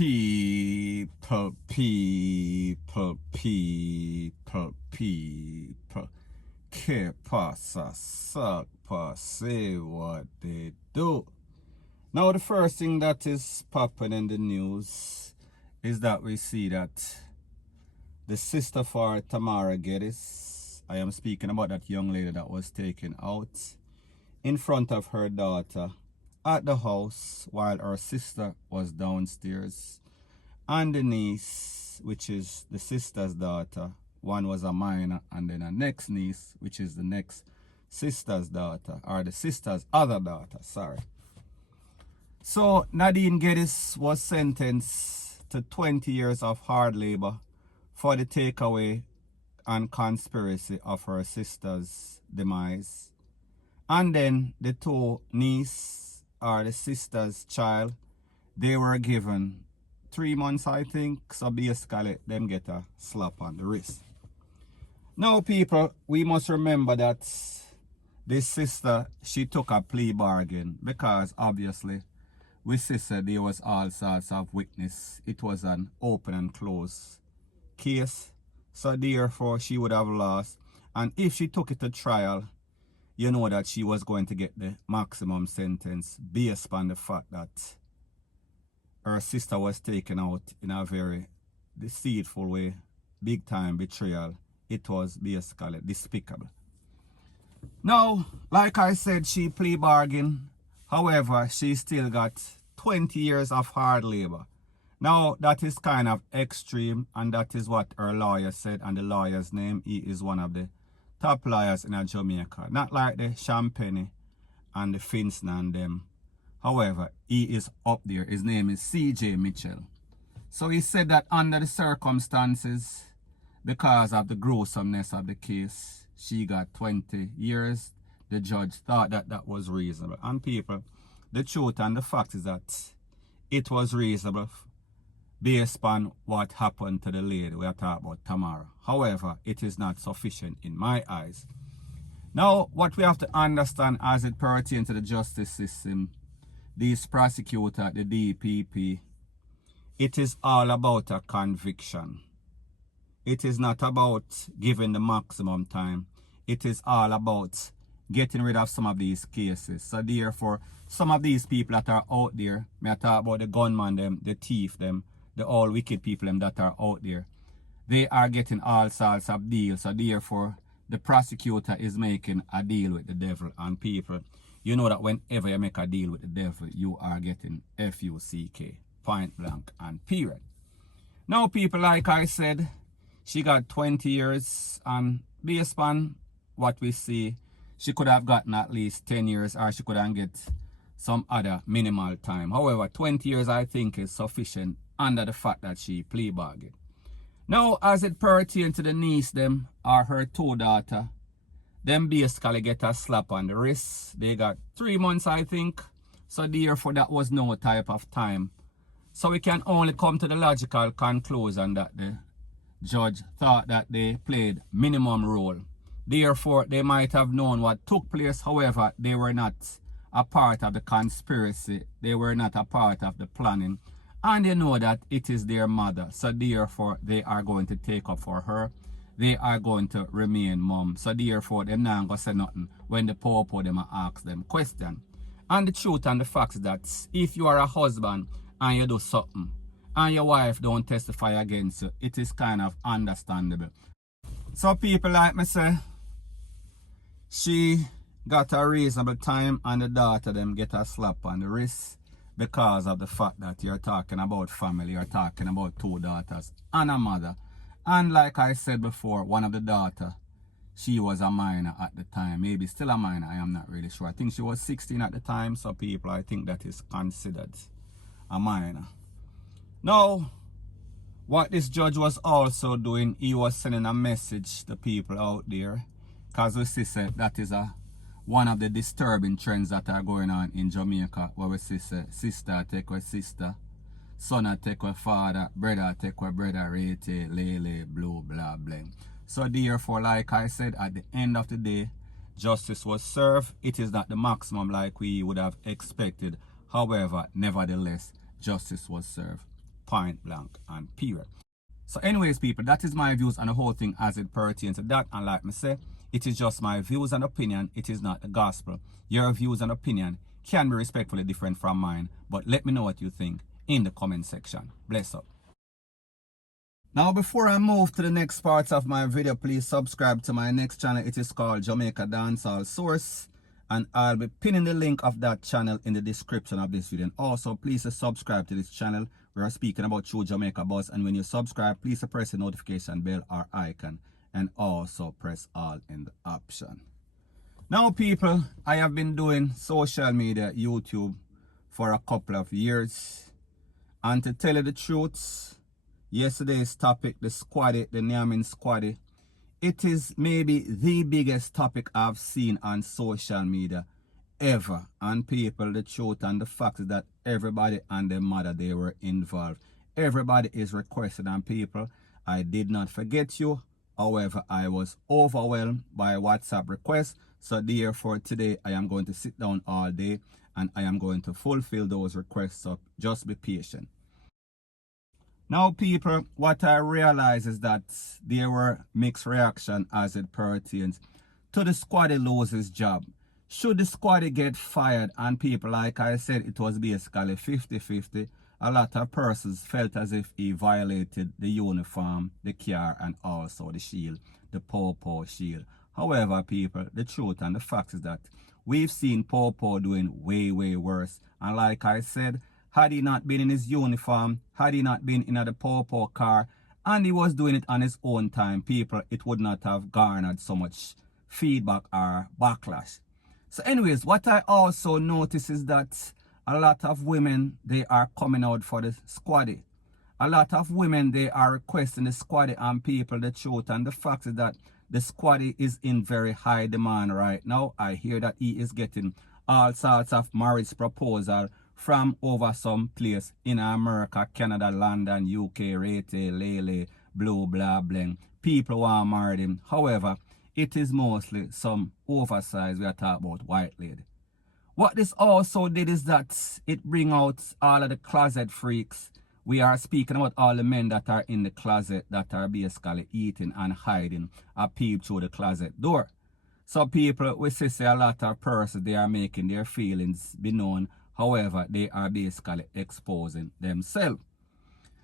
People. Que pasa, suck, say what they do. Now the first thing that is popping in the news is that we see that the sister for Tamara Geddes, I am speaking about that young lady that was taken out in front of her daughter at the house while her sister was downstairs, and the niece, which is the sister's daughter, one was a minor, and then a next niece, which is the next sister's daughter, or the sister's other daughter, sorry. So Nadine Geddes was sentenced to 20 years of hard labor for the takeaway and conspiracy of her sister's demise. And then the two niece, or the sister's child, they were given 3 months, I think. So basically, them get a slap on the wrist. Now, people, we must remember that this sister, she took a plea bargain because obviously, we said there was all sorts of witness. It was an open and closed case. So therefore, she would have lost. And if she took it to trial, you know that she was going to get the maximum sentence based on the fact that her sister was taken out in a very deceitful way, big time betrayal. It was basically despicable. Now, like I said, she plea bargain. However, she still got 20 years of hard labor. Now, that is kind of extreme, and that is what her lawyer said, and the lawyer's name, he is one of the top lawyers in Jamaica. Not like the Champagne and the Finston and them. However, he is up there. His name is C.J. Mitchell. So he said that under the circumstances, because of the gruesomeness of the case, she got 20 years. The judge thought that that was reasonable. And people, the truth and the fact is that it was reasonable based on what happened to the lady we are talking about, Tamara. However, it is not sufficient in my eyes. Now, what we have to understand as it pertains to the justice system, these prosecutors, the DPP, it is all about a conviction. It is not about giving the maximum time. It is all about getting rid of some of these cases. So therefore, some of these people that are out there, may I talk about the gunman them, the thief them, the all wicked people them that are out there, they are getting all sorts of deals. So therefore, the prosecutor is making a deal with the devil. And people, you know that whenever you make a deal with the devil, you are getting FUCK, point blank and period. Now people, like I said, she got 20 years, and based on what we see, she could have gotten at least 10 years, or she could have get some other minimal time. However, 20 years I think is sufficient under the fact that she plea bargained. Now, as it pertains to the niece them, or her two daughter, them basically get a slap on the wrist. They got 3 months, I think. So therefore, that was no type of time. So we can only come to the logical conclusion that the judge thought that they played minimum role. Therefore, they might have known what took place. However, they were not a part of the conspiracy. They were not a part of the planning. And they know that it is their mother. So therefore, they are going to take up for her. They are going to remain mum. So therefore, they're not going to say nothing when the popo them ask them question. And the truth and the fact is that if you are a husband and you do something, and your wife don't testify against you, it is kind of understandable. So people like me say, she got a reasonable time, and the daughter them get a slap on the wrist because of the fact that you're talking about family, you're talking about two daughters and a mother. And like I said before, one of the daughters, she was a minor at the time, maybe still a minor, I am not really sure. I think she was 16 at the time, so people, I think that is considered a minor. Now, what this judge was also doing, he was sending a message to people out there, because we see that is one of the disturbing trends that are going on in Jamaica, where we see sister take with sister, son take with father, brother take with brother, rate, lele, blue, blah, blah. So therefore, like I said, at the end of the day, justice was served. It is not the maximum like we would have expected. However, nevertheless, justice was served. point blank and period. So anyways, people, that is my views on the whole thing as it pertains to that. And like me say, it is just my views and opinion. It is not the gospel. Your views and opinion can be respectfully different from mine. But let me know what you think in the comment section. Bless up. Now, before I move to the next parts of my video, please subscribe to my next channel. It is called Jamaica Dancehall Source. And I'll be pinning the link of that channel in the description of this video. And also, please subscribe to this channel. We are speaking about True Jamaica Buzz. And when you subscribe, please press the notification bell or icon. And also press all in the option. Now, people, I have been doing social media, YouTube, for a couple of years. And to tell you the truth, yesterday's topic, the SQUADD, the Nyamin SQUADD, it is maybe the biggest topic I've seen on social media ever. And people, the truth and the fact is that everybody and their mother, they were involved. Everybody is requested, and people, I did not forget you. However, I was overwhelmed by WhatsApp requests. So therefore, today I am going to sit down all day and I am going to fulfill those requests. So just be patient. Now, people, what I realize is that there were mixed reaction as it pertains to the SQUADD loses job. Should the SQUADD get fired? And people, like I said, it was basically 50-50. A lot of persons felt as if he violated the uniform, the car, and also the shield, the Popo shield. However, people, the truth and the fact is that we've seen Popo doing way, way worse. And like I said, had he not been in his uniform, had he not been in the Popo car, and he was doing it on his own time, people, it would not have garnered so much feedback or backlash. So anyways, what I also notice is that a lot of women, they are coming out for the SQUADD. A lot of women, they are requesting the SQUADD, and people, the truth and the fact is that the SQUADD is in very high demand right now. I hear that he is getting all sorts of marriage proposal from over some place in America, Canada, London, UK, Rete, Lele, Blue, blah, bling. People want to marry him. However, it is mostly some oversized, we are talking about white lady. What this also did is that it bring out all of the closet freaks. We are speaking about all the men that are in the closet that are basically eating and hiding a peep through the closet door. So people, we say a lot of persons, they are making their feelings be known. However, they are basically exposing themselves.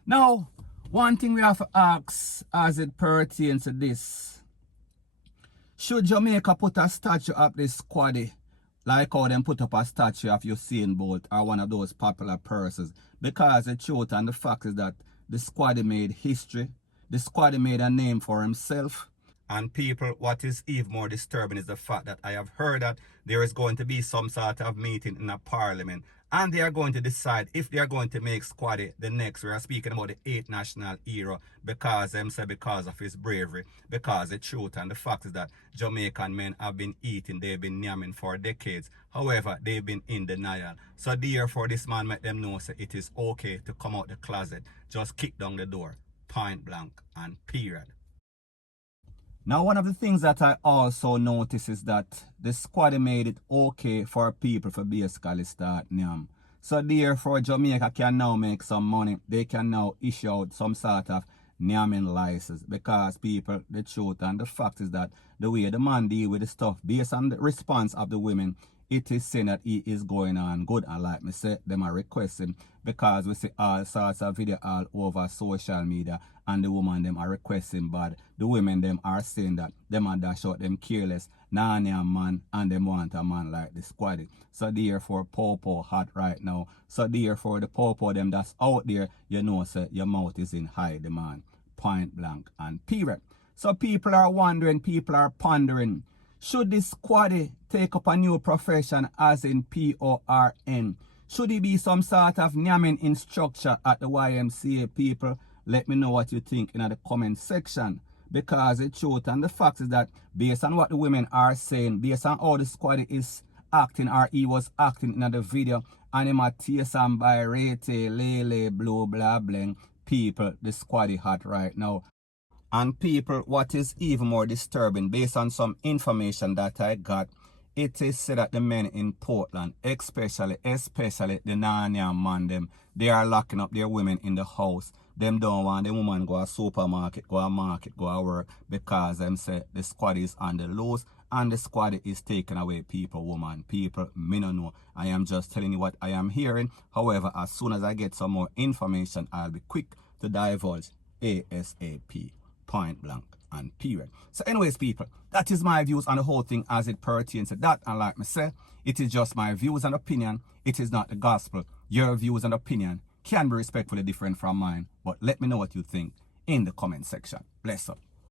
Now, one thing we have to ask as it pertains to this. Should Jamaica put a statue of this SQUADD, like how them put up a statue of Usain Bolt or one of those popular persons? Because the truth and the fact is that the SQUADD made history. The SQUADD made a name for himself. And people, what is even more disturbing is the fact that I have heard that there is going to be some sort of meeting in a parliament. And they are going to decide if they are going to make SQUADD the next. We are speaking about the 8th national hero because them say because of his bravery. Because the truth and the fact is that Jamaican men have been eating, they've been yamming for decades. However, they've been in denial. So therefore, this man make them know that it is okay to come out the closet. Just kick down the door, point blank and period. Now, one of the things that I also notice is that the SQUADD made it okay for people to basically start nyam. So therefore, Jamaica can now make some money. They can now issue out some sort of nyamming license because people, the truth and the fact is that the way the man deal with the stuff based on the response of the women, it is saying that he is going on good. And like me say, them are requesting because we see all sorts of video all over social media and the woman them are requesting bad. The women them are saying that them are dash out them careless, nah man, and them want a man like the SQUADD. So therefore, Popo hot right now. So therefore, the Popo them that's out there, you know, say your mouth is in high demand. Point blank and period. So people are wondering, people are pondering, should this SQUADD take up a new profession as in PORN? Should it be some sort of nyamming instructor at the YMCA? People, let me know what you think in the comment section. Because the truth and the fact is that based on what the women are saying, based on how the SQUADD is acting or he was acting in the video, and him a tears and by Rete, Lele, Blue, blah, bling, people, the SQUADD hot right now. And people, what is even more disturbing, based on some information that I got, it is said that the men in Portland, especially the Narnia man, them, they are locking up their women in the house. Them don't want the woman go to supermarket, go to work, because them say the squad is on the loose and the squad is taking away woman. People, me no know. I am just telling you what I am hearing. However, as soon as I get some more information, I'll be quick to divulge ASAP, point blank and period. So anyways, people, that is my views on the whole thing as it pertains to that. And like me say, it is just my views and opinion. It is not the gospel. Your views and opinion can be respectfully different from mine, but let me know what you think in the comment section. Bless up.